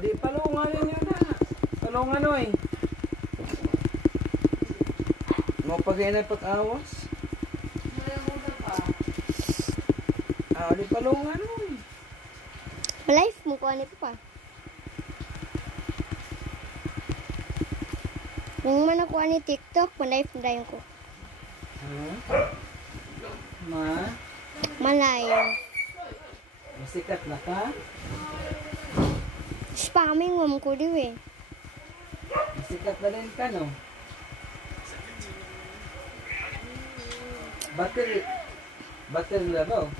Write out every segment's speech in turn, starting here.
di palungan ninyo na. Palungan oy. Mo pagay na pag-awas. Di palungan oy. Live mo ko ano pa. Kung man ako ani TikTok, live na dayon ko. Malayo. Masikat na ka? Spamming mo ko diwi. Masikat na rin ka, no? Battery level.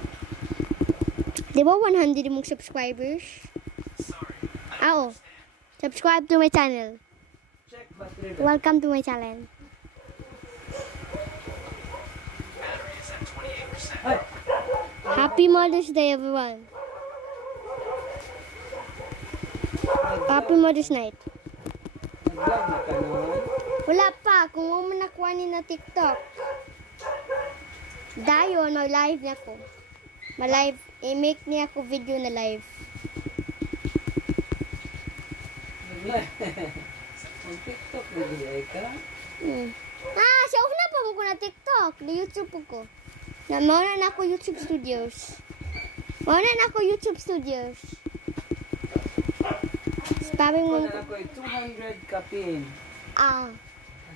Di ba 100 mong subscribers? Oo. Subscribe to my channel. Check battery level. Welcome to my channel. Ay! Happy Mother's Day, everyone. Happy Mother's Night. Nag-vlog na ka naman. Wala pa. Kung mo man nakuha ni na TikTok. Dayon, mag-live na ko. Ma-live. I-make niya ako video na live. Mag-tiktok na di ka? Siya na pa mo ko na TikTok. Na YouTube po ko. Mauna na ako YouTube Studios. Spamming mo. Kung na ako 200 kapin.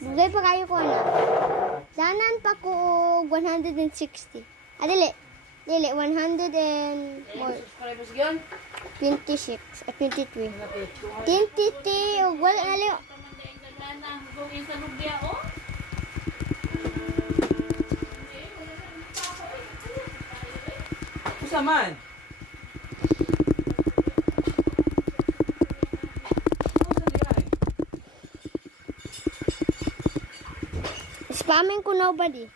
Bugay pa kayo ko na. Danan pa ko 160. Dili. 100 and more. Subscribers yun? 26. 23. 200. 23. Wala na liyo. Pamandayin ka na. Gawin sa lubya, oh. Kusa man? Kusa diyan? Spamming ko nobody.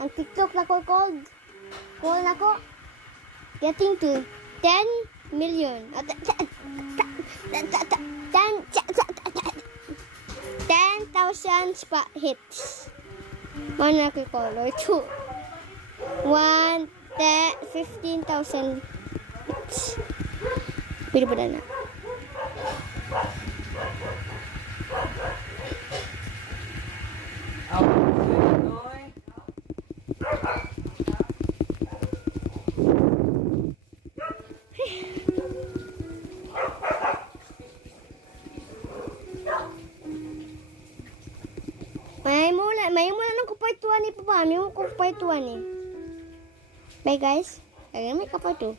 Ang TikTok na ko called. Call na ko. Getting to 10 million. 10,000 hits. One na ko call. Or 2. 15,000 hits. Pwede pa na. May muna ng kupay tuwan ni Papa. May mo kupay tuwan ni. Bye guys. Ayan may kapay to.